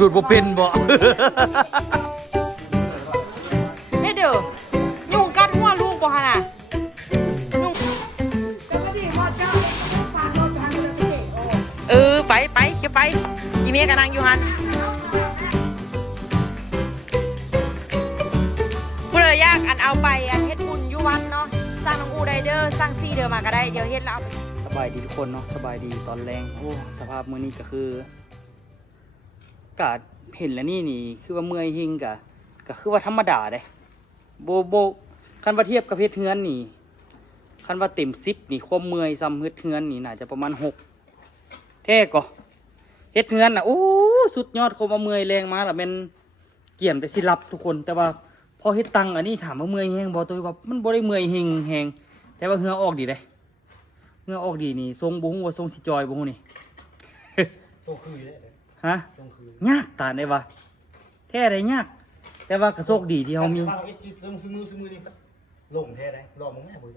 ดูดบ่เป็นบ่เฮ้ยเด้อยุงกัดหัวลูกบ่ฮะน่ะยุงไปเขียวไปอีเมียกำลังอยู่หันผู้เลยยากอันเอาไปอันเฮ็ดบุญอยู่วัดเนาะสร้างน้องอูได้เด้อสร้างซีเด้อมาก็ได้เดี๋ยวเฮ็ดแล้วเอาไปสบายดีทุกคนเนาะสบายดีตอนแรงโอ้สภาพมื้อนี้ก็คือกาดเห็นแล้วนี่คือว่าเมื่อยหิงก็คือว่าธรรมดาเด้โบคันว่าเทียบกับเฮ็ดเฮือนนี่คันว่าเต็ม10นี่ความเมื่อยซ้ำเฮ็ดเฮือนนี่น่าจะประมาณ6แท้ก็เฮ็ดเฮือนน่ะโอ้สุดยอดความว่าเมื่อยแรงมาล่ะแม่นเกี่ยมแต่สิหลับทุกคนแต่ว่าพอเฮ็ดตังอันนี้ถามว่าเมื่อยแฮงบ่ตัวว่ามันบ่ได้เมื่อยแฮงแต่ว่าเหงื่อออกดีเด้เหงื่อออกดีนี่ทรงบ่ฮู้ว่าทรงสิจอยบ่ฮู้นี่ทรงคือเลยฮะยากตาได้ว่าแท้ได้ยากแต่ว่าก็โชคดีที่เฮามีฟังเอจิตซื้อมือนี่ลงแท้ได้รอมึงแม่บ่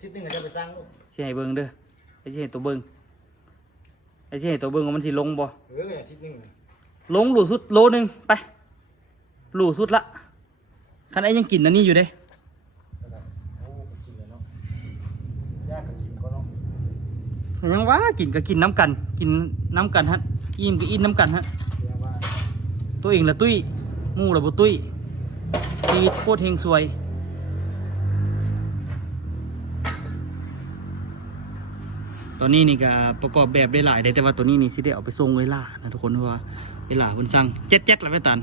ทิศนึงก็จะไปสร้างสิให้เบิ่งเด้อสิให้ตัวเบิ่งสิให้ตัวเบิ่งว่ามันสิลงบ่ทิศนึงลงหลู่สุดโลนึงไปหลู่สุดละคันไอ้ยังกินอันนี้อยู่เด้โอ้กินเลยเนาะยากก็กินก็เนาะยังว่ากินก็กินน้ำกันฮะอิ่มก็อิ่มน้ำกันฮะตัวเองละตุ้ยหมู่ละบ่ตุ้ยชีวิตโคตรเฮงซวยตัวนี้นี่ก็ประกอบแบบได้หลายได้แต่ว่าตัวนี้นี่สิได้เอาไปส่งเวลานะทุกคนเพราะว่าเวลาเพิ่นสั่งแจ๊ดๆแล้วไปตัน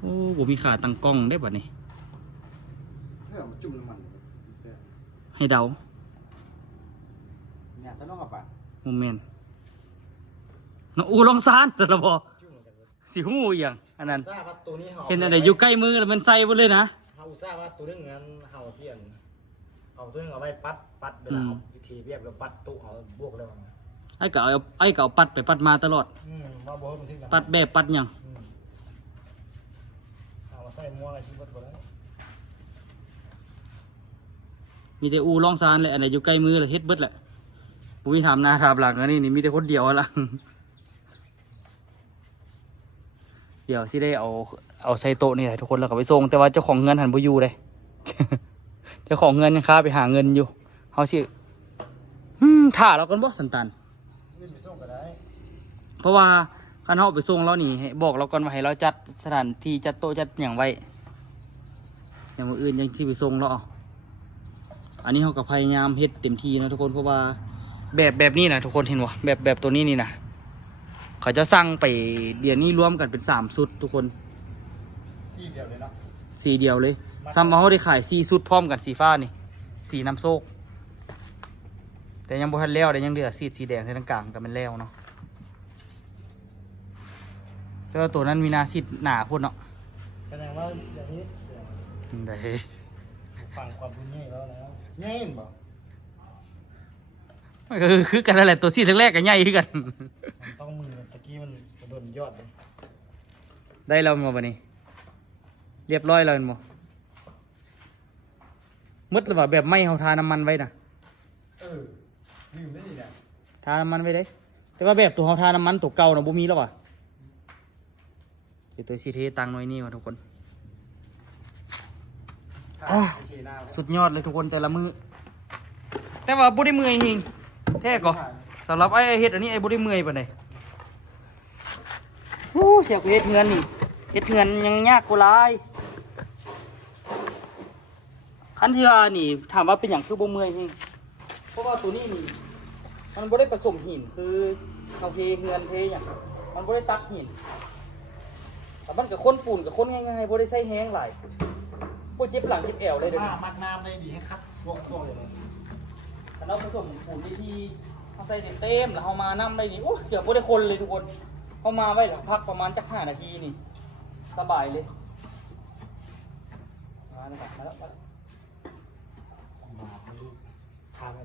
โอ้บ่มีขาตั้งกล้องได้บัดนี้จุ่มน้ำมันให้เดาเนี่ยถ้าน้องอ่ะป่ะโมเมนต์น้องอูลองซานแต่ละบ่สิฮู้อีหยังอันนั้นเห็นอันใดอยู่ใกล้มือแล้วมันใส่บ่เลยนะเฮาทราบว่าตัวนึงงั้นเฮาเสียนเอาตัวนึงเอาไว้ปัดเวลาวิธีเรียบแล้วปัดตู้เอาบวกแล้วไอ้ก็เอาปัดไปปัดมาตลอดมาบ่มันสิปัดแบบปัดหยังเอาใส่มัวอะไรที่บ่ได้มีแต่อูลองซานเลยอันไหนอยู่ใกล้มือเลยเฮ็ดเบิดแหละผมมีถามหน้าถามหลังอันนี้มีแต่คนเดียวละเดี๋ยวสิได้เอาใส่โต๊ะนี่แหละทุกคนแล้วก็ไปส่งแต่ว่าเจ้าของเงินหันบ่อยู่เลย เจ้าของเงินยังค้าไปหาเงินอยู่เขาสิถ่าเรากันบ่สันตันเพราะว่าคันเขาไปส่งเรานี่บอกเราก่อนว่าให้เราจัดสถานที่จัดโต๊ะจัดอย่างไว้อย่างอื่นยังสิไปส่งเราอันนี้เขาก็พยายามเฮ็ดเต็มที่นะทุกคนเพราะว่าแบบนี้นะทุกคนเห็นวะแบบตัวนี้นี่นะเขาจะสั่งไปเดี๋ยวนี้รวมกันเป็น3 ชุดทุกคน4 เดียวเลยเนาะ4 เดียวเลยซ้ำมาเขาได้ขาย4 ชุดพร้อมกันสีฟ้านี่สีน้ำโซกแต่ยังบ่ทันแล้วแต่ยังเหลือสีแดงใส่ตรงกลางก็เป็นแล้วเนาะแต่ว่าตัวนั้นมีนาสีหนาพุ่นเนาะแสดงว่าอย่างนี้ได้ฟังความเป็นนี่แล้วนะง่ายบ่มันก็คือกันนั่นแหละตัวสีแรกๆก็ใหญ่ขึ้นกันต้องมือตะกี้มันโดนยอดเลยได้แล้วมั้งวันนี้เรียบร้อยแล้วมั้งมืดหรือว่าแบบไม่เขาทาน้ำมันไว้นะลืมได้ดิเนี่ยทาน้ำมันไว้ได้แต่ว่าแบบตัวเขาทาน้ำมันตัวเก่าเนาะบ่มีแล้วว่ะเดี๋ยวตัวสีเทตังน้อยนี่ว่ะทุกคนสุดยอดเลยทุกคนแต่ละมือแต่ว่าบ่ได้เมื่อยจริงแท้ก็สำหรับไอ้เฮ็ดอันนี้ไอ้บ่ได้เมื่อยปานใดโอ้เสียกูเฮ็ดเงินนี่เฮ็ดเงินยังยากกว่าหลายคันที่ว่านี่ถามว่าเป็นหยังคือบ่เมื่อยจริงเพราะว่าตัวนี้นี่มันบ่ได้ผสมหินคือเอาเทเงินเทหยังมันบ่ได้ตักหินแต่มันก็คนปูนก็คนง่ายๆบ่ได้ใส่แห้งหลายบ่เจ็บหลังเจ็บแอวเลยเด้อมัดน้ำได้ดีให้ครับช่วงเลยถ้าเราผสมปูนที่เอาใส่เต็มๆแล้วเอามานั่มได้นี่โอ้เกือบบ่ได้คนเลยทุกคนเอามาไว้หลังพักประมาณจัก5 นาทีนี่สบายเลยมาแล้วไม่รู้ทางอะไร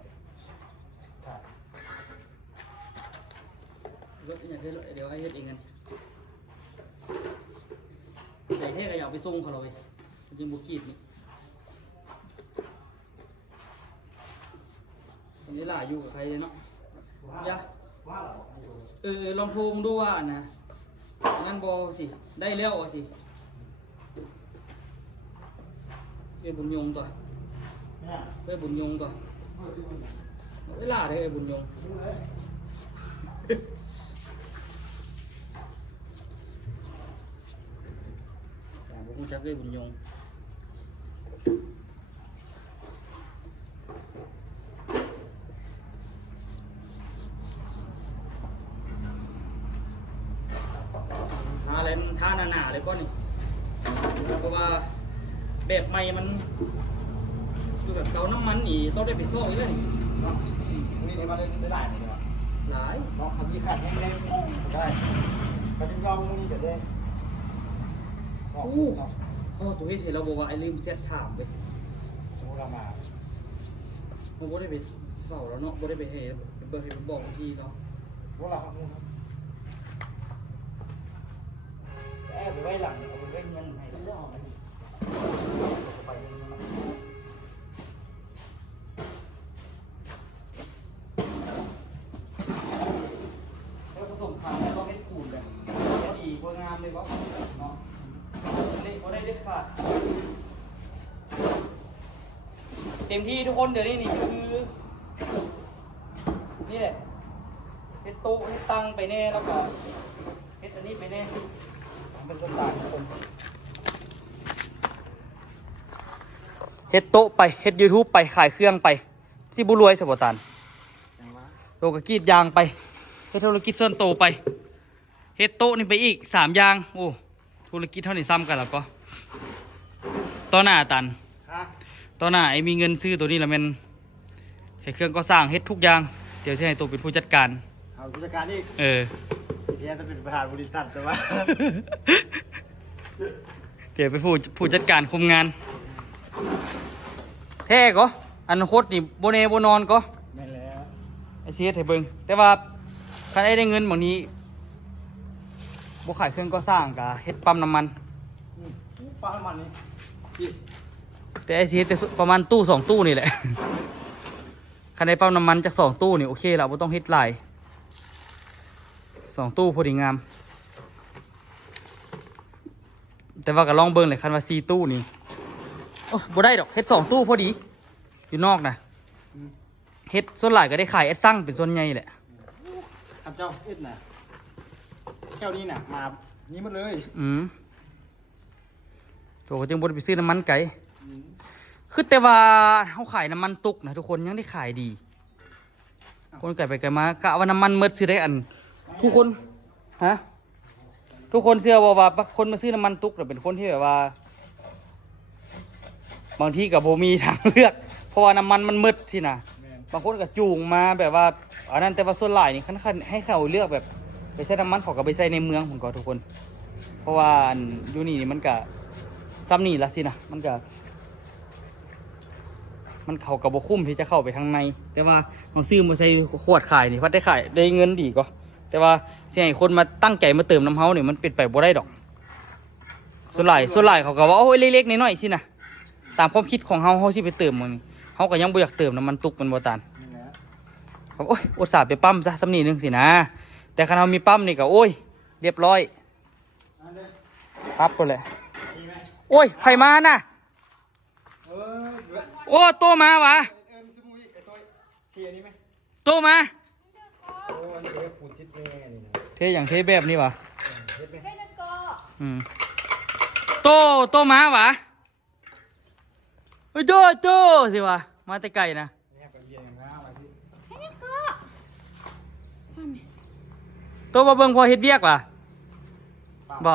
รถอย่างเดี๋ยวให้เฮ็ดเองกันใส่เท่ก็อยากไปส่งเขาเลยจึงบุกีดนี่ตอนนี้ล่าอยู่กับใครเลยเนาะยะ ว่าเหรอ ลองโทรมดูว่านะนั่นบอสิได้แล้วสิบุญยงตัว เนี่ย บุญยงตัวเวลาได้บุญยงผมจักได้บุญยงอะไรท่าหนาๆเลยก็นี่เพราะว่าแบบใหม่มันคือแบบเกาน้ำมันนี่ต้องได้ไปโซ่อีกเลย นี่มาได้ได้เลยเหรอ หลาย น้องเขามีขัดแห้งได้ได้ก็จะยอมมึงนี่เดี๋ยวได้โอ้ ตัวที่เห็นเราบอกว่าไอ้ลืมเซ็ตถามไป โหเรามา ผมบ่ได้ไปเฝ้าแล้วเนาะบ่ได้ไปเห็นเบอร์เห็นบอกทีเนาะ โหเราครับมึงครับแอบไปไว้หลังเอาไปไว้เงินให้เรื่องของมันไปเงินนะแล้วผสมขาวแล้วก็เม็ดขูดแบบดีกว่างามเลยก็เนาะเละบ่ได้เด็ดขาดเต็มที่ทุกคนเดี๋ยวนี้นี่คือนี่แหละเฮ็ดโต๊ะเฮ็ดตังไปแน่แล้วก็เฮ็ดอันนี้ไปแน่เป็นต้นตาลทุกคนเฮ็ดโต๊ะไปเฮ็ด YouTube ไปขายเครื่องไปที่บุรวยสบตันโตกกีดยางไปเฮ็ดธุรกิจส่วนโตไปเฮ็ดโต๊ะนี่ไปอีก3อย่างโอ้ธุรกิจเท่านี้ซ้ำกันแล้วก็ต่อหน้าตัน ฮะ ตอนหน้าไอ้มีเงินซื้อตัวนี้แล้วมันให้เครื่องก็สร้างเฮ็ดทุกอย่างเดี๋ยวจะให้ตัวเป็นผู้จัดการ เอาผู้จัดการอีก เออ เทียนจะเป็นประธานบริษัทใช่ไหม เดี๋ยวไปผู้จัดการคุมงานแท้ก็อนาคตนี่โบเนโบนอนก็ ไม่แล้ว ไอ้เสียให้เบิ่งแต่ว่าคันไอ้ได้เงินบางนี้บ่ขายเครื่องก็สร้างกะเฮ็ดปั๊มน้ำมัน ป้ามันนี่พี่ แต่ไอ้เสียแต่ประมาณตู้2ตู้นี่แหละ คันได้ปั๊มน้ำมันจาก2ตู้นี่โอเคแล้วบ่ต้องเฮ็ดหลาย2ตู้พอดีงาม แต่ว่าก็ลองเบิ่งเลยคันว่า4ตู้นี่โอ้บ่ได้ดอกเฮ็ด2ตู้พอดีอยู่นอกนะเฮ็ดส่วนหลายก็ได้ขายเอ็ดซังเป็นส่วนใหญ่แหละ ข้าเจ้าเอ็ดน่ะแก้วนี้น่ะมานี่หมดเลย โตัวก็จึงบ่ได้ไปซื้อน้ำมันไก่คือแต่ว่าเฮาขายน้ำมันตุกนะทุกคนยังได้ขายดี คนไก่ไปไก่มากะว่าน้ำมันหมดซื้อได้อัน ทุกคนฮะทุกคนเชื่อว่าคนมาซื้อน้ำมันตุกเป็นคนที่แบบว่า บางทีกับโบมีทางเลือก เพราะว่าน้ำมันมืดที่น่ะ บางคนก็จูงมาแบบว่าอันนั้นแต่ว่าส่วนหลายนี่คันให้เขาเลือกแบบไปใช้น้ำมันเขาก็ไปใช้ในเมืองผมก็ทุกคน เพราะว่าอันอยู่นี่มันก็ซ้ำนี่ละสินะมันเขากับโบคุ้มที่จะเข้าไปทางใน แต่ว่าบางซื้อมาใช้ขวดขายนี่พัดได้ขายได้เงินดีก็ แต่ว่าเสียให้คนมาตั้งใจมาเติมน้ำเฮาเนี่ยมันเป็นไปบ่ได้ดอก ส่วนหลายเขาก็ว่าโอ้ยเล็กๆน้อยๆสินะตามความคิดของเฮาสิไปเติมมันเขาก็ยังบ่อยากเติมน้ำมันตุกมันบ่ตาน นี่แหละ เขาโอ้ยอุตส่าห์ไปปั๊มซะสำนีหนึงสินะแต่คันเฮามีปั๊มนี่ก็โอ้ยเรียบร้อย อันนี้ ปั๊บไปเลย ดีไหม โอ้ยไผมาน่ะ เออ โอ้โตมาวะ สมุยไอ้ตัวเทียนี่ไหม โตมา โอ้อันนี้เรียกปูจิตแม่นี่นะ เทอย่างเทแบบนี้วะ เฮ็ดไหม อืมโตมาวะเฮ้ยโตสิวะมาแต่ไกลนะ เนี่ยกับเยียอย่างน้ามาที่ โตมาเบิ่งพอเฮ็ดเวียกวะบ่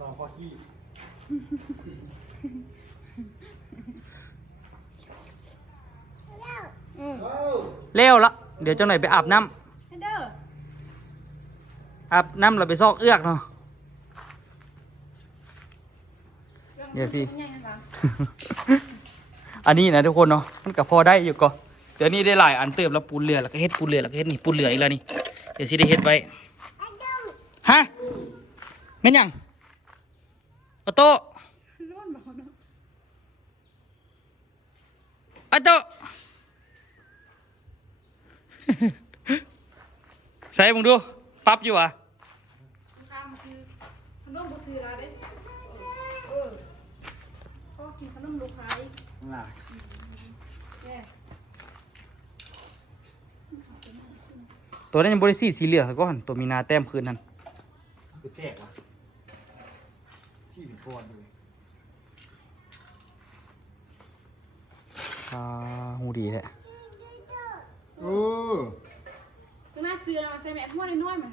ลองพอขี้ เร็วละเดี๋ยวเจ้าหน่อยไปอาบน้ำอาบน้ำเราไปซอกเอื้อกเนาะเดี๋ยวสิ อันนี้นะทุกคนเนาะมันก็พอได้อยู่ก็เดี๋ยวนี้ได้หลายอันเติมแล้วปูนเรือแล้วก็เฮ็ดปูนเรือแล้วก็เฮ็ดนี่ปูนเรืออีกแล้วนี่เดี๋ยวสิได้เฮ็ดไว้ฮะแม่นยังออโต้ออโต้ ใส่มึงดูปรับอยู่อ่ะ ข้ามซื้อขนมบ่ซื้อละเด้ก็กินขนมลูกค้า น่ะ แย่ ตัวนั้นยังบริสีสีเหลืองก่อนตัวมีนาแต้มคืนนั้น คือแตกว่ะที่เป็นก้อนเลย หูดีแท้ คือน่าซื้อมาใส่แม่หัวน้อยๆมัน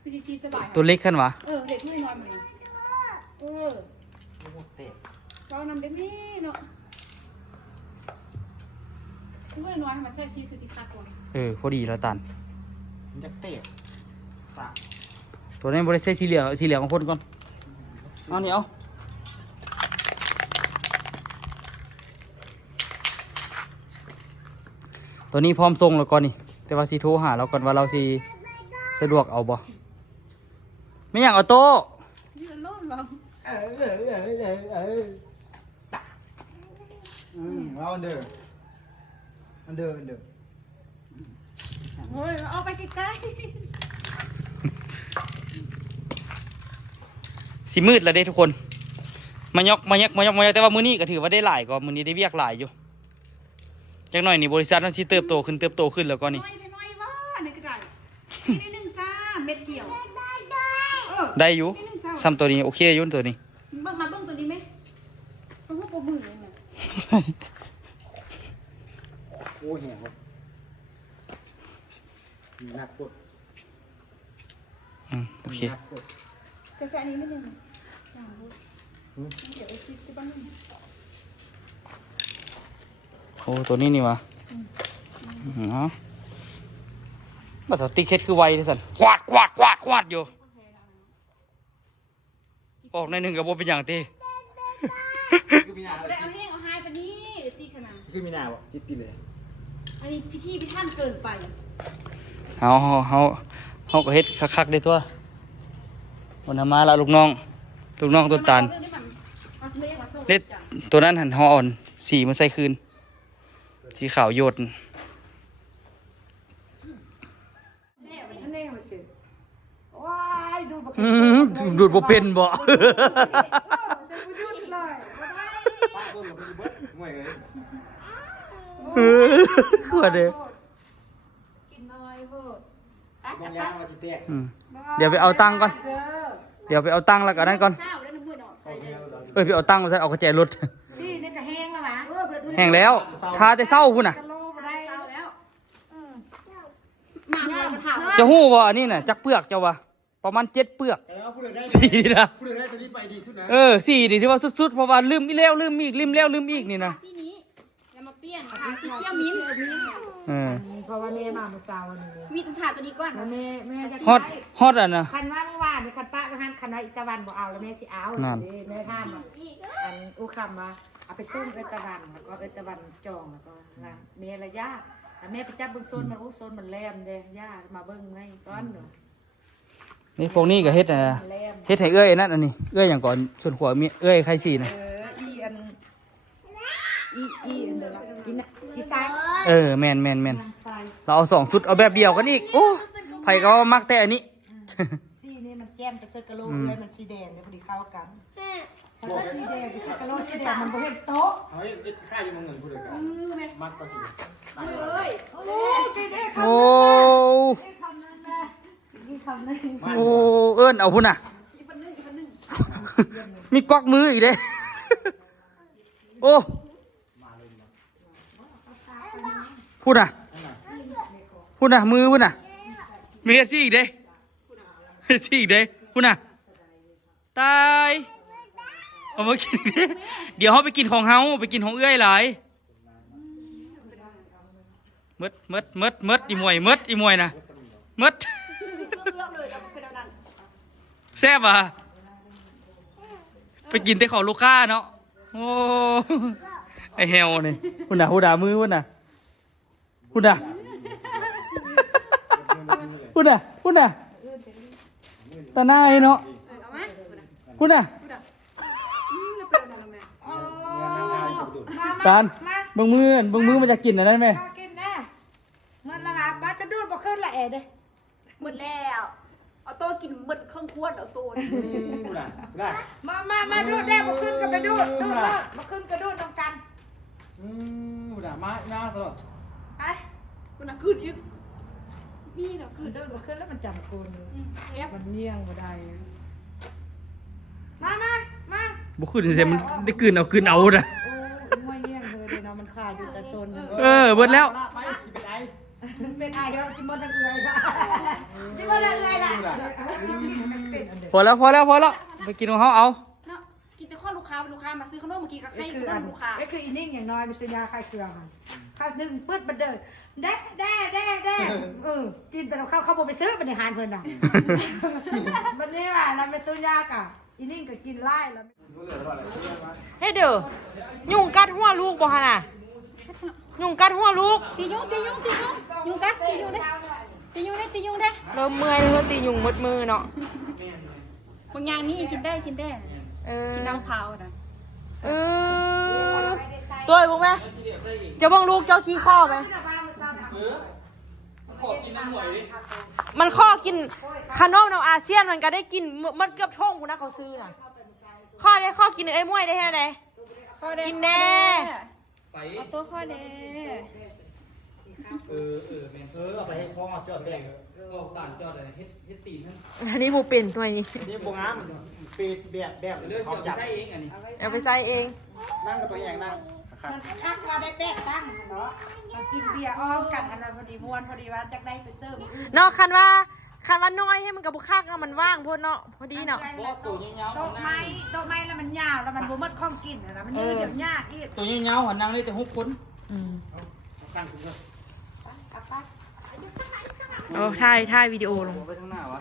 คือสิสบาย ตัวเล็กขึ้นวะ เด็กน้อยๆมันแตก เรานำเด็กนี่เนาะคือว่าน้อยๆมาใส่ซีคือสิขาดก่อน พอดีแล้วตัน มันจะแตกสะ ตัวนี้บริสีสีเหลืองสีเหลืองของพ่นก่อนเอานี่เอาตัวนี้พร้อมส่งแล้วก่อนนี่แต่ว่าสีโทรหาเราก่อนว่าเราสีสะดวกเอาบ่ไม่อยากเอาโต๊ะ ยืนโลดเรา เอาอันเด้อโอ้ยเอาไปใกล้ สีมืดแล้วเด้ทุกคนมายกแต่ว่ามื้อนี้ก็ถือว่าได้หลายก็มื้อนี้ได้เวียกหลายอยู่จักหน่อยนี่บริษัทมันสิเติบโตขึ้นแล้วก็นี่ น้อยว่านี่ก็ได้นี่นึงซ่าเม็ดเดียวได้อยู่ซ้ำตัวนี้โอเคอยู่ตัวนี้ มาเบิ่งตัวนี้ไหมต้องให้ปมือเลยนะ โอ้แหงว่ะหนักกด โอเค จะใส่อันนี้ไม่ได้เดี๋ยวไปซื้อที่บ้านนึง โอ้ตัวนี้นี่วะเนาะมาสติ๊กเฮ็ดคือไวที่สันกวาดอยู่ออกในหนึ่งกับโบเป็นอย่างตี คือมีนา เอาได้เอาแห้งเอาหายไปนี่ตีขนาด คือมีนาวะติดเลย อันนี้พิท่านเกินไป เขาก็เฮ็ดคักๆได้ตัววันนั้นมาละลูกน้องตัวตาลเล็ดตัวนั้นหันห่ออ่อนสีมันใส่คืนสีขาวโยด แม่มันท่านแน่มาสิว้ายดูบัก ดูดบ่เป็นบ่ จะไปดูดเลย ป้าต้นเราเป็นเบิร์ดห่วยเลย ขวดเด้ กินน้อยเพิ่ม บางอย่างมาสิแตก เดี๋ยวไปเอาตังค์ก่อนเดี๋ยวไปเอาตังค์แล้วก็นั่นก่อน ข้าวแล้วน้ำมือหน่อยใส่เลย ไปเอาตังค์มาใส่เอากระจายรถ สินี่ก็แห้งแล้วนะ แห้งแล้วทาแต่เศร้าพุ่นน่ะ กะโลมาได้แล้วหมักเลยกระถาง จะหู้บ่อันนี้น่ะจักเปลือกเจ้าวะประมาณ7 เปลือก แต่ว่าผู้ใดได้ สี่นะ ผู้ใดได้ตัวนี้ไปดีสุดนะ สี่ดิที่ว่าสุดๆเพราะว่าลืมอีกแล้วลืมอีกนี่นะ ที่นี้แล้วมาเปลี่ยนถาสีเขียวมิ้น เพราะว่าแม่มาเมื่อเช้าวันนี้ มีถาตัวนี้ก่อน แล้วแม่จะ ฮอตอ่ะนะ คันว่าเมื่อวานคันป้าก็หันคันว่าอิตาวันบ่เอาแล้วแม่สิเอา นั่น แม่ถามว่าอันอุคำว่าเอาไปส่งอิตาวันแล้วก็อิตาวันจองแล้วก็นะแม่ละย่าแต่แม่ไปจับเบิ่งโซนมันโซนมันแลมเด้ย่ามาเบิ่งไงตอนเนาะ นี่พวกนี้ก็เฮ็ดอ่ะ แลม เฮ็ดให้เอ้ยนั่นอันนี้เอ้ยอย่างก่อนส่วนขวามีเอ้ยใครสีนะ อีอันเดี๋ยวละอีซ้าย แม่น ซ้าย เราเอา2 ชุดเอาแบบเดียวกันอีกโอ้ไผก็ว่ามักแต่อันนี้ สีนี่มันแก้มไปเซอร์กะโลเลยมันสีแดงเดี๋ยวพอดีเข้ากันถ้าสีแดงไปเซอร์กะโลสีแดงมันบ่เห็นโต๊ะ เฮ้ยค่าอยู่มังเงินผู้ใดกันมัดก็สิ เอ้ย โอ้ยได้ โอ้ คำนั้นนะนี่คำนั้น โอ้เอิ้นเอาพุ่นน่ะมีกวักมืออีกเด้โอ้พุ่นน่ะมือพุ่นน่ะมีเฮ็ดซี่อีกเด้เฮ็ดซี่อีกเด้พุ่นน่ะตายเอามากินเด้เดี๋ยวเฮาไปกินของเฮาไปกินของเอื้อยหลายมดอีมวยนะมดแซ่บอ่ะไปกินแต่ของลูกค้าเนาะโอ้ไอเฮลนี่หุ่นด่ามือหุ่นน่ะตาหน้าไอ้เนาะหุ่นน่ะตาลเบิ่งมือมันจะกินอะไรไหม กินแน่เงินละบาทบ้าจะดูดบ่ขึ้นละเอ็ดเลย หมดแล้วเอาโต๊ะกินหมดเครื่องขวดเอาโต๊ะ ได้ มาดูดได้มาขึ้นกันไปดูดดูดเลยมาขึ้นกระดูดน้ำกัน ได้มาหน้าตลอด ไอ้คุณน่ะขึ้นอีกนี่น่ะขึ้นเด้อ มาขึ้นแล้วมันจำคน เอฟ มันเมี่ยงมาได้ มา บ่ขึ้นเสียมันได้กลืนเอาน่ะ โอ้มวยเมี่ยงเลยเดี๋ยวนะมันขาดอยู่แต่โซน เบิดแล้ว ไปเป็นไร เป็นไอ้เราจิมอนตะเอือยค่ะจิมอนตะเอือยล่ะเป็นอันเดียว พอแล้วไปกินของเฮาเอา เนาะกินแต่ข้อลูกค้ามาซื้อขนมเมื่อกี้ก็ใคร คือ ขน อั ม น ลูกค้า นี่คืออีนิ่งอย่างน้อยเป็นตัวยาคลายเครื่องค่ะข้าวนึ่งปื้ดบันเดินแด้กินแต่เราเข้าไปซื้อบริหารเพิ่นน่ะวันนี้ว่าเราเป็นตัวยากะอีนิ่งก็กินไล่แล้ว เฮ้ยเด้อยุงกัดหัวลูกบ่ฮะน่ะยุงกัดหัวลูก ตียุงยุงกัดตียุงเด้ เริ่มเมื่อยแล้วตียุงหมดมือเนาะ บางอย่างนี่กินได้ เออ กินน้ำเผาน่ะ เออตัวบุ้งไหมเจ้าบังลูกเจ้าขี้ข้อไหม ขอกินน้ำหน่อยดิ มันข้อกินขนมในอาเซียนมันก็ได้กินมันเกือบท่องกูนะเขาซื้อน่ะข้อได้ข้อกินไอ้มวยได้แค่ไหนกินแน่ ไป เอาตัวข้อเด้ แม่น เอาไปให้คล้องจอดแดง ก็ต่างจอดอะไรเฮ็ดตีนนั่น อันนี้บูเป็นตัวนี้ นี่บงน้ำมันปีแบบ เลือก เขา เสีย จับ ใช้เองอันนี้ เอาไปใส่เอง นั่งกับตัวเองนั่ง มันคักเราได้แป้งตั้งเนาะมากินเบียร์อ้อมกันอันนั้นพอดีมวนพอดีว่าจะได้ไปเสิร์ฟ เนาะคันว่าน้อยให้มันกับบุคักเนาะมันว่างพอเนาะพอดีเนาะ บ่ตัวยาวๆ โต๊ะไม้แล้วมันยาวแล้วมันบ่มัดข้องกินนะมันยืดเดี๋ยวยากอีก ตัวยาวๆหันนั่งได้แต่6คน ข้างคุณเลย โอ้ถ่ายวิดีโอลง ไปข้างหน้าวะ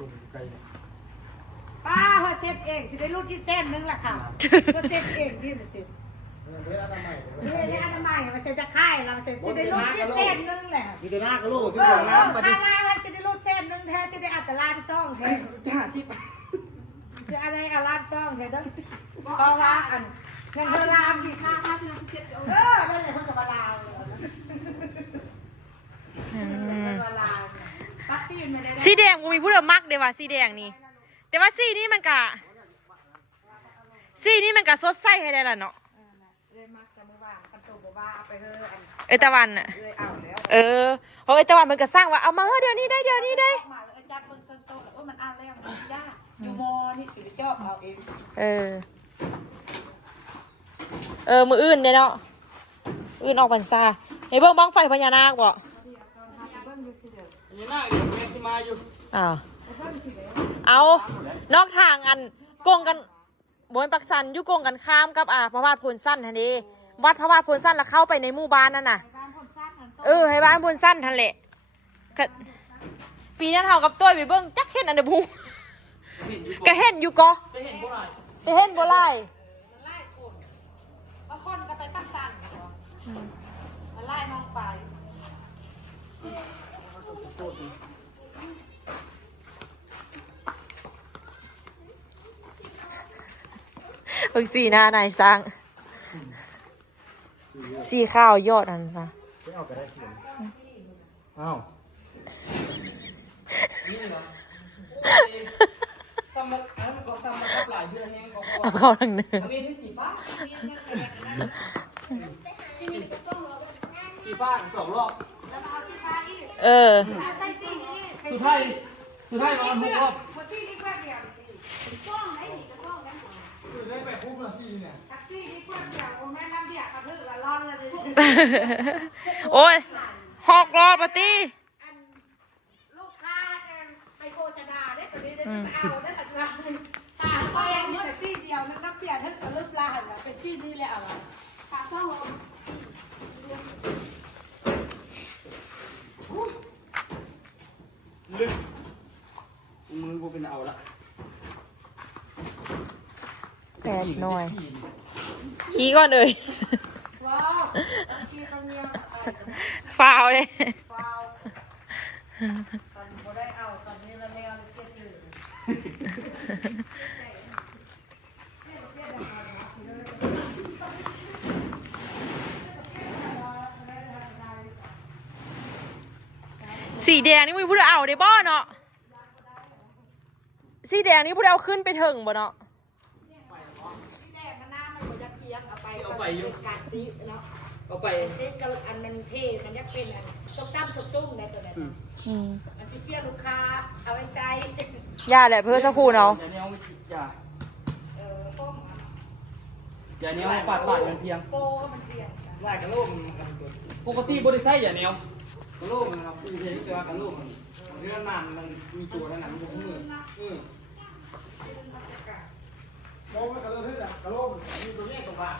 ลงไกล ป้าเขาเซ็ตเองสิได้รูดที่เส้นนึงล่ะค่ะก็เซ็ตเองนี่สิ เรื่องอะไรใหม่ เฮ้ยอันใหม่มันจะค่ายเราสิได้รูดที่เส้นนึงแหละ มีแต่หน้ากระโหลกสิ เอ ข อ องน้ำมาดิ ข้างล่างจะได้รูดเส้นนึงแท้จะได้อัตราซ่องแท้ จ้าสิ จะอะไรอัตราซ่องแท้เด้อเพราะว่าอันยังเวลากี่ค่าค่าที่เราเซ็ตนั่นแหละเพิ่งกับเวลาเวลาปัตตี้ไม่ได้ สีแดงกูมีผู้เดียวมักเดี๋ยวว่าสีแดงนี่แต่ว่าสีนี้มันกะสดใสให้ได้ละเนาะ เลยมักจะมือว่างกันตัวบ่บ้าไปเฮ้อัน เอตะวันอ่ะ เลยเอาแล้ว ของเอตะวันมันก็สร้างว่าเอามาเดี๋ยวนี้ได้ มาแล้วจับเบิ่งเส้นโตแล้วว่ามันอ่านแล้วมันยากอยู่มอนี่สิเจ้าเอาเอง มืออื่นเด้เนาะอื่นออกพรรษาไอ้เบิ่งบังไฟพญานาคบ่ นี่หน้าอยู่แม่ที่มาอยู่ อ้าวเอานอกทางอันโกงกันบนปักสันอยู่โกงกันข้ามกับพระบาทพลสั้นทันทีวัดพระบาทพลสั้นแล้วเข้าไปในหมู่บ้านนั่นน่ะให้บ้านพลสั้นทันแหละปีนั้นเฮากับต้วยไปเบิ่งจักเห็นอันเดบุงก็เห็นอยู่ก็ จะเห็นบ่หลาย แต่เห็นบ่หลาย บางคนก็ไปปักสันมาไล่น้องไป เบิ่งสีหน้านายสร้างสีข้าวยอดอันนะ เอาไปได้สิอ้าว นี่เหรอซ้ำมันอันนั้นมันก็ซ้ำมันก็หลายเดือนแฮงก็ เอาเข้าทางเนื้อ อันนี้ที่สีฟ้า2 รอบ ใส่ซี่นี้ สุดท้ายประมาณ6 รอบ หมดซี่นี้แค่เดียว ได้ไปปุ๊บแล้วที่เนี่ย แท็กซี่นี้แค่เดียวแม่น้ำเบียร์กับเลือดละร้อนเลย โอ้ย6 รอบปะตี ลูกค้าไปโฆษณาได้ตัวนี้ได้จะเอาได้อัดงานตาก็ยังแต่ซี่เดียวน้ำเบียร์ทั้งกับลูกปลาหันเป็นซี่นี้เลยเอาตาเศร้า ลึกมือกูเป็นเอาละ 8 หน่อยขี้ก่อนเลย ว้าวชีตรงนี้ ฟาวเลย ว้าวตอนนี้ได้เอาตอนนี้เราไม่เอาเสียจืด สี สีแดงนี่มึงพูดเอาได้บ่เนาะสีแดงนี่พูดเอาขึ้นไปถึงบ่เนาะ เอาไปอยู่ กาดซีเนาะ เอาไป เด็กกับอันมันเท่มันจะเป็นอันต้มตั้มตุ้มในตัวนั้นมันจะเสียลูกค้าเอาไว้ใช้ ย่าแหละเพื่อสักครู่เนาะ อย่าเนี้ยไม่ติดอย่า ต้ม อย่าเนี้ยปาดกันเพียง โปมันเปลี่ยน ไล่กระโหลกมันครับ ปกติบริษัทอย่าเนี้ย กระโหลกมันครับคือเห็นตัวกระโหลกมันเรื่องมันมีตัวนั่นน่ะมันอยู่มือมองว่ากระโหลกกระโหลกมีตัวแยกตัวบ้าง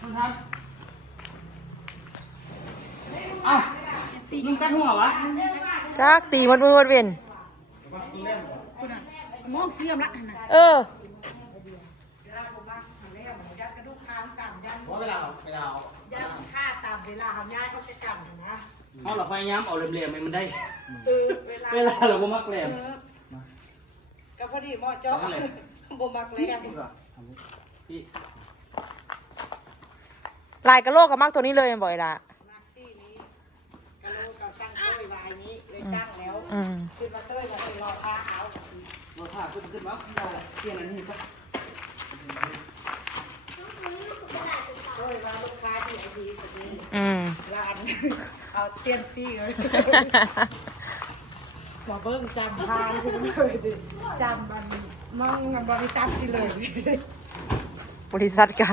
ท่านเอ้าลุงกัดหัววะ จักตีมันมือมันเวียน มองเสียมละน่ะ เออ เพราะเวลาย่าค่าตามเวลาทำย่าเขาจะจำนะ เอาเราพยายามเอาเหลี่ยมๆให้มันได้ เวลา เวลาเราบ่มักแหลม ก็พอดีหม้อจ๊อกบ่มักเลย พี่ ลายกระโลกกับมักตัวนี้เลยบ่อยละ มักซี่นี้กะโลกับสั่งต้อยวายนี้เลยสั่งแล้ว คือมาเต้ยบอกให้รอพาเอา เราถ่าขึ้นมาเราเปลี่ยนอันนี้ซะ เต้ยว่าลูกค้าที่ไอทีสุดนี้ ร้าน เอาเตียนซี่เลยมาเบิ้งจำทางที่ไม่เคยดิจำมันน้องบริษัทที่เลย บริษัทกะ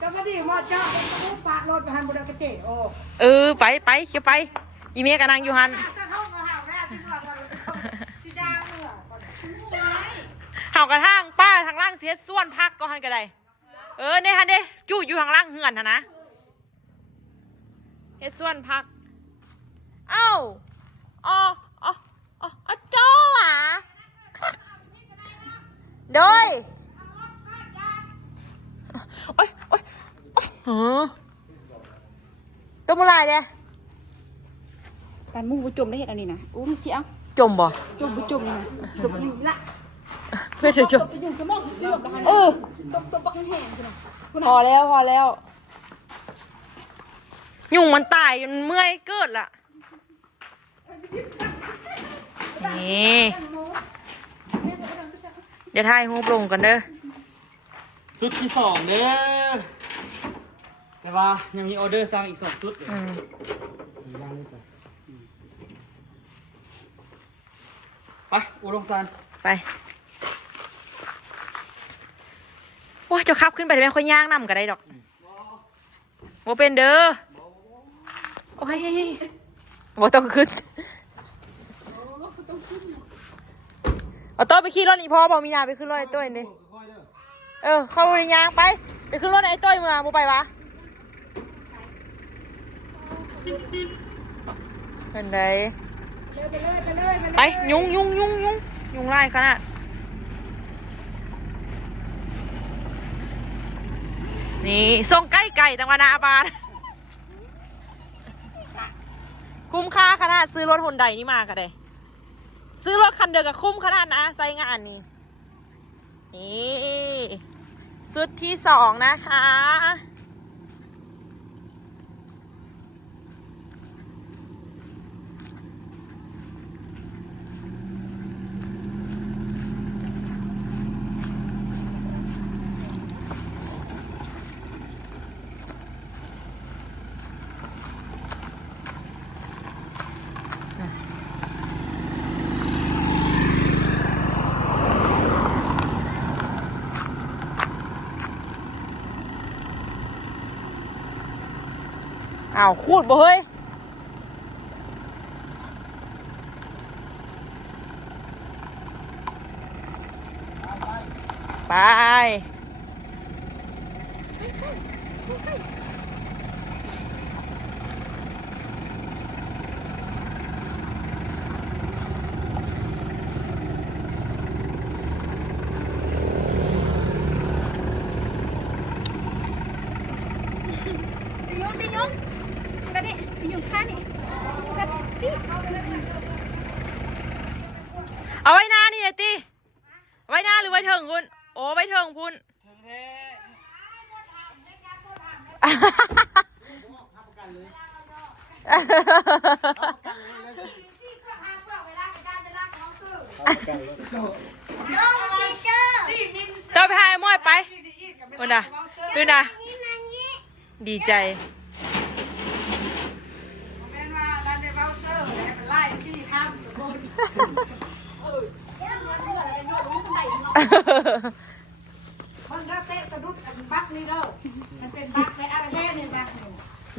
ก็พอดีหมอเจ้าลูกปากรถไปหันบุรีกระเจโอ ไปเขียวไป อีเมียกับนางอยู่หัน จะเข้ากับหาแม่ที่ว่าที่จ้างเหรอ เห่ากระทั่งป้าทางล่างเสียส่วนพักก็หันกันได้เนี่ยฮันเด้จู่อยู่ทางล่างเหือนนะเฮ็ดส่วนพักเอ้าอ๋อโจ้หวะโดยโอ๊ยตัวมุลายเด้ การมูบุจมได้เห็นอันนี้นะโอ้มันเสียง จมบ่ จมบุจมนี่นะจมอยู่ละ เพื่อเธอจม ไปอยู่จะมองเสื้อบ้านตบบักแห้งคุณน่ะ พอแล้วยุงมันตายมันเมื่อยเกิดละนี่เดี๋ยวถ่ายรูปลงกันเด้อ ชุดที่2เด้อแต่ว่ายังมีออเดอร์สั่งอีก2ชุดไปอุดมซาน ไปว้าเจ้าขับขึ้นไปได้ไหมค่อยย่างนำก็ได้ดอกโมเป็นเด้อโอ้ยโมต้องขึ้นเอาโต้ไปขี่รถอีพ่อบอกมีนาไปขึ้นรถไอ้ต้อยนี่เข้าไปย่างไปขึ้นรถไอ้ต้อยเมื่อโมไปวะเป็นไงไปยุงไล่ขนาดนี่ส่งใกล้ๆตังวานาบานคุ้มค่าขนาดซื้อรถฮอนไดนี่มาก็ได้ซื้อรถคันเดียวกับคุ้มขนาดนะใส่งานนี่สุดที่2นะคะอ้าวคูดบ่เฮ้ยไปตียงกันนี่อยู่ข้านี่กันนี่ เอาไว้หน้านี่ไอ้ตีไว้หน้าหรือไว้เถิงคุณโอ้ไว้เถิงคุณ เจ้าไปหาไอ้มอยไปวันน่ะดูนะดีใจ แม่ว่าร้านในเบราว์เซอร์แล้วมันไล่ซี่ข้ามทุกคนมันก็เตะสะดุดกันบักนี่เด้อมันเป็นบักในอะไรแม่เนี่ยบักนี่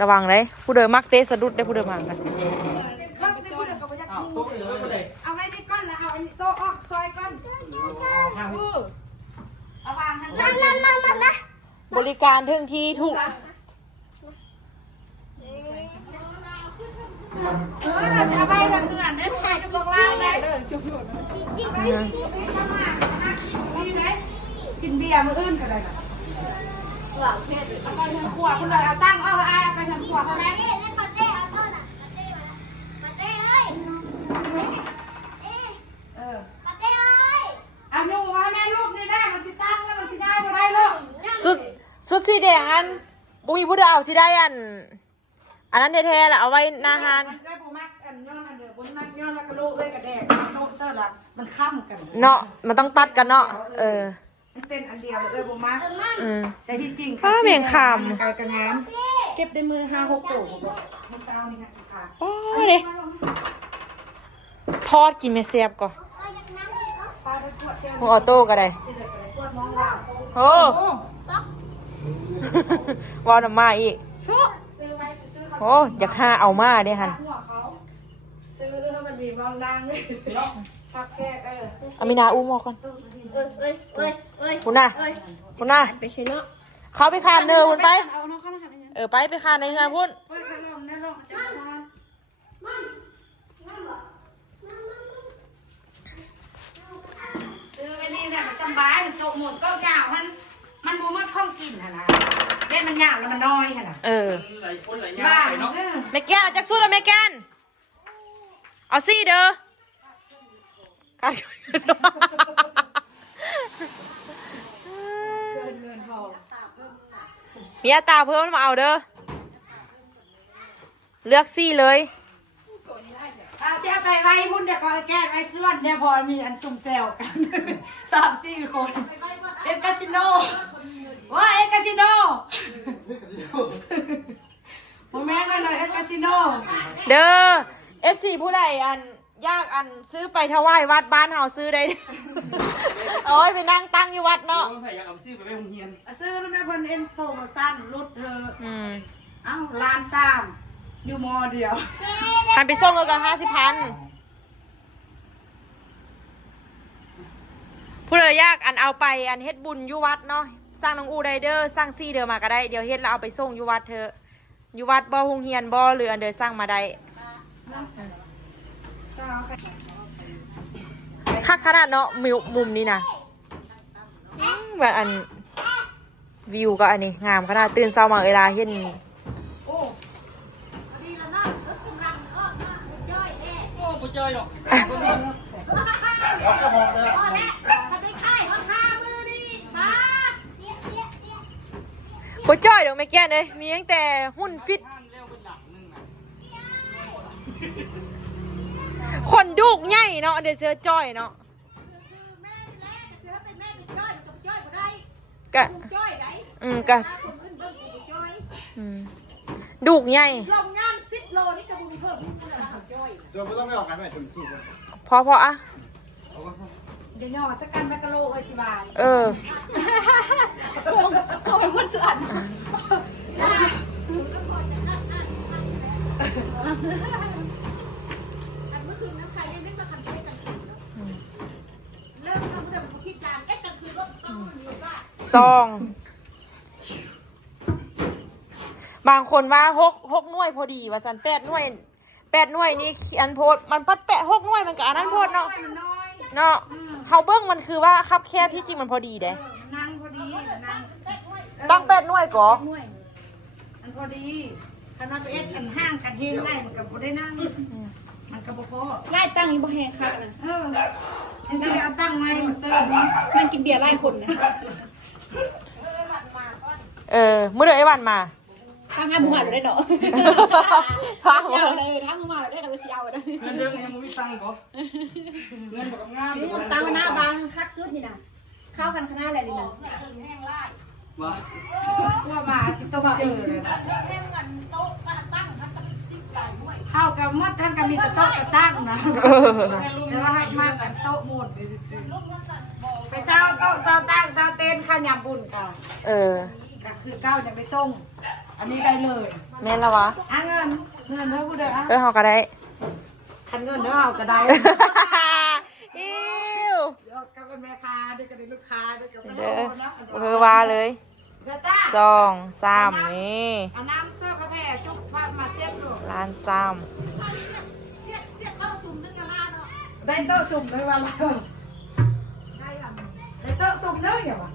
ระวังเลยผู้เดินมักเตะสะดุดได้ผู้เดินมากัน บักนี่พูดกับประยักษ์เอาไว้ที่ก้อนแล้วเอาอันนี้โต๊ะออกซอยก้อนเอาวางทางนั้น บริการถึงที่ถูก เราจะเอาไปทางเงื่อนได้ใส่จุกล่างได้กินเบียร์มืออื่นกันเลยเอาไปทางขวาคุณเลยเอาตั้งเอาไปทางขวาเขาไหมเอาหนูมาแม่ลูกนี่ได้มันสิตั้งแล้วมันสิได้บ่ได้ลูก สุดสีแดงอันบุมีผู้เดินเอาสิได้อันนั้นแท้ๆแหละเอาไว้หนาฮาน มันได้บ่มักอันย้อนอันเดียวบ่มักย้อนแล้วก็ลูกเลยกับแดกโต๊ะเสื้อละมันค้ำกัน เนาะมันต้องตัดกันเนาะมันเป็นอันเดียวเลยบ่มัก แต่ที่จริง ป้าเมียงค กายกระน้ำเก็บได้มือ5-6ตัวบ่เมื่อเช้านี่ค่ะ ำป้าเลยทอดกินเมเซียบก่อนมึงออโต้ก็ได้โอ้วาวน้ำมาอีกโอ้อยากห้าเอามาเด้ฮัน ซื้อแล้วมันมีมองดังเลยชักแก้อามินาอุ้มออกก่อนคุณน่ะไปใช่เนาะ เขาไปคานเนอคุณไป เอาเนาะเข้านะคะเนี่ย ไปคานในงานพุ่น ซื้อไว้นี่เนี่ยมันสบายโตหมดก็ยาวมันบูมัดข้องกินนะเล่นมันยาวแล้วมันน้อยค่ะ บ้า แม่แกนเอาจากสุดแล้วแม่แกนเอาซี่เด้อการมีอัตราเพิ่มมาเอาเด้อเลือกซี่เลย เสียไปไว้พุ่นเดี๋ยวก็แก้ไว้เสื้อเนี่ยพอมีอันซุ่มแซวกัน3-4 คนเอ็กคาสิโนว่าเอ็กคาสิโนผมแม่ไปเลยเอ็กคาสิโน เด้อ FC ผู้ใดยากซื้อไปถวายวัดบ้านเฮาซื้อได้ โอ้ยไปนั่งตั้งอยู่วัดเนาะ อยากเอาซื้อไปไว้โรงเรียน ซื้อแล้วแม่เพิ่นเอ็นโปรโมชั่นลดเธอล้าน3อยู่มอเดียว หันไปส่งเลยก็50,000ผู้ใดยากเอาไปเฮ็ดบุญอยู่วัดเนาะสร้างน้องอูไดเดอร์สร้างซี่เดอมาก็ได้เดี๋ยวเฮ็ดแล้วเอาไปส่งอยู่วัดเถอะอยู่วัดบ่โรงเรียนบ่หรืออันเดอสร้างมาได้คักขนาดเนาะมุมนี้นะแบบวิวก็อันนี้งามขนาดตื่นเช้ามาเวลาเห็น โอ้ดีแล้วนะรถกำลังออกมาย่อยแน่ โอ้บ่จ้อยหรอก พอแล้วเขาได้ค่ายเขา5 มือนี่มา บ่จ้อยดอกแม่แก่นเลยมีตั้งแต่หุ่นฟิตคนดุกใหญ่เนาะเดี๋ยวเสือจ้อยเนาะ แม่นี่แหละเสือเป็นแม่เป็นจ้อยกับจ้อยบ่ได้ กะ จ้อยได้ กะ คนอื่นเบิ่งกูจ้อย ดุกใหญ่ ลงงาน10 โลนี่ก็บ่มีเพิ่มนี่ก็แล้วจ้อย เดี๋ยวไม่ต้องไปออกกันแม่ถึงสู้กัน พออะ เดี๋ยวย่อสักกันแมกกะโลไอซิบาย เออ โอ้ยมันสุดอันเมื่อคืนน้ำใครยังไม่มาคันใช้กันคืนเริ่มทำเรื่องของคิดการเอ๊ะกันคืนก็ต้องอยู่ว่า ซองบางคนว่า6 หน่วยพอดีว่าสัน8 หน่วยนี่อันโพดมันปัด6 หน่วยมันกับอันนั้นโพดเนาะเนาะเฮาเบิ้งมันคือว่าคับแคบที่จริงมันพอดีเด้ นั่งพอดีนั่ง ตั้ง8 หน่วยก่อ มันพอดีขนาดเอ็ดกันห้างกันเฮงไล่มันกับบ่ได้นั่งมันกับบ่พอ ไล่ตั้งอีบ่แหงคักนะ จริงๆเอาตั้งไงมาเสิร์ฟนี่ นั่งกินเบียร์ไล่คนนะ มื้อเดือไอ้วันมา ทางห้ามือมาเราได้เนาะ พา เสียวเลยทางมือมาเราได้กันเลยเสียวเลย เงินเดือนยังไม่มีตังค์บ่เงินบ่งาม นี่ตามหน้าบางคักสุดนี่นะเข้ากันคณะอะไรนี่นะ ว่า ว่ามาจะต้องเจอเลยนะเข้ากับมดท่านก็มีแต่โต๊ะแต่ตั้งนะแต่ว่าให้มากกันโต๊ะหมดไปเศร้าโต๊ะเศร้าตั้งเศร้าเต้นข้าวยำบุญค่ะ ก็คือก้าวจะไปส่งอันนี้ได้เลย แม่นแล้ววะ เงินเท่ากูเด้อ เฮาก็ได้ คันเงินเท่าเอาก็ได้ อิว เดี๋ยวกับแม่ค้าด้วยกันลูกค้าด้วยกัน เด้อว่าเลย เด้อต้า 2 3นี่ เอาน้ำเสื้อกาแฟจุ๊บมาเซ็ตดู ล้าน3 ได้โต๊ะสุ่มเลยวันละได้โต๊ะสุ่มเลยอย่างวะ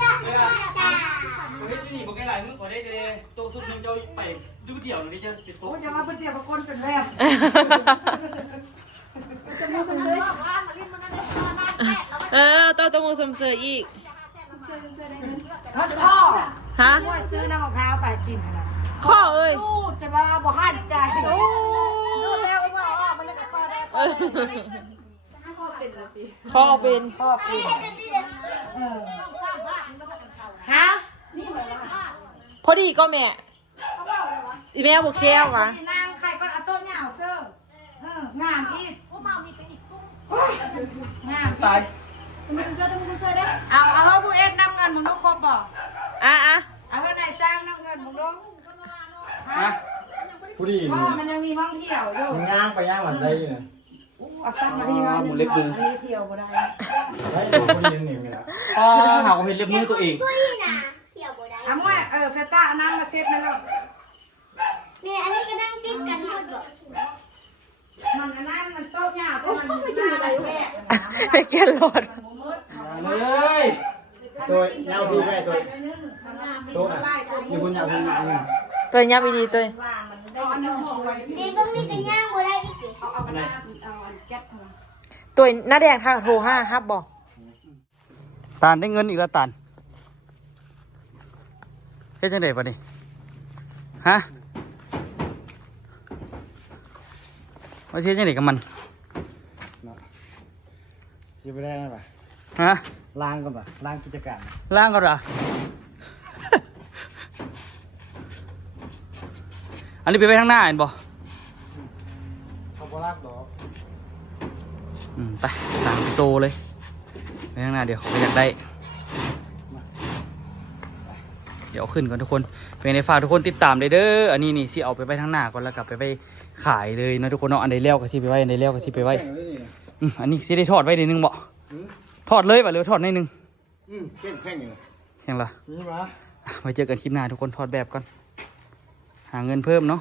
จ้าเฮ้ยที่นี่บ่ไกลหลายมึงขอได้โต๊ะสุดนึงเจ้าไปดูเดี่ยวนึงจะติด โอ้ โต๊ะ จะมาเป็นเดียวกับคนเป็นแรก ตัวมูสมเสืออีก ทอดข้อ ฮะ ว่าซื้อน้ำมะพร้าวไปกินนะ ข้อเอ้ย ดูจะมาบ่หันใจดูแล้วว่าอ๋อมันเลยกับข้อได้ข้อเป็น ข้อเป็น ข้อเป็นฮะ พอดีก็แม่อีแม่บ่แค่วะ นางไข่ก้อนเอาโต๊ะเหงาเสื้องามอีกงาม ตาย มึงเสื้อต้องมึงเสื้อได้ เอาเฮ้ยผู้เอ็ดนำเงินมึงต้องครบบ่ อ่ะ เอาเฮ้ยนายสร้างนำเงินมึงต้อง ฮะ ผู้ดี พ่อมันยังมีท่องเที่ยวอยู่ มันย่างไปย่างวันใดเนี่ย เอาสั้นมาดีว่าหนึ่งอันนี้เที่ยวก็ได้ ได้ดูผู้ดีนี่มีแล้ว อ๋อหาเห็นเล็บมือตัวเอง เอามั่วเฟต้าน้ำมาเซ็ตนะลูก เนี่ยอันนี้ก็นั่งติดกันหมดเลย มันอันนั้นมันโต๊ะเหงาแต่มันหน้าอะไรแค่ ไปเกียนรถ เลย ตัวเงาพี่แม่ตัวโต๊ะน่ะอยู่บนเงาพี่นี่ ตัวยับอีดีตัว ดีพวกนี้ก็ย่างบ่ได้อีกสิ อะไร ตัวหน้าแดงทางโทร5ฮับบ่ ตาลได้เงินอีกแล้วตาลเฮ็ดจังได๋บัดนี้ฮะว่าสิเฮ็ดจังได๋กับมัน สิไปได้ป่ะ ฮะ ล้างก่อนป่ะล้างกิจการ ล่างก็ล่ะ อันนี้ไปทางหน้าเห็นบ่ เขาบ่รักดอก ไปตามไปโซเลยไปข้างหน้าเดี๋ยวเขาไปอยากได้ เดี๋ยวเอาขึ้นก่อนทุกคนเป็นในฝากทุกคนติดตามเด้ออันนี้นี่สิเอาไปทางหน้าก่อนแล้วกลับไปขายเลยนะทุกคนเนาะอันใดแล้วก็สิไปไว้อันใดแล้วก็สิไปไว้อันนี้สิได้ทอดไว้นิดนึงบ่ทอดเลยบ่หรือทอดนิดนึง แข่งอยู่ ยังล่ะ นี่มา ไว้เจอกันคลิปหน้าทุกคนทอดแบบก่อนหาเงินเพิ่มเนาะ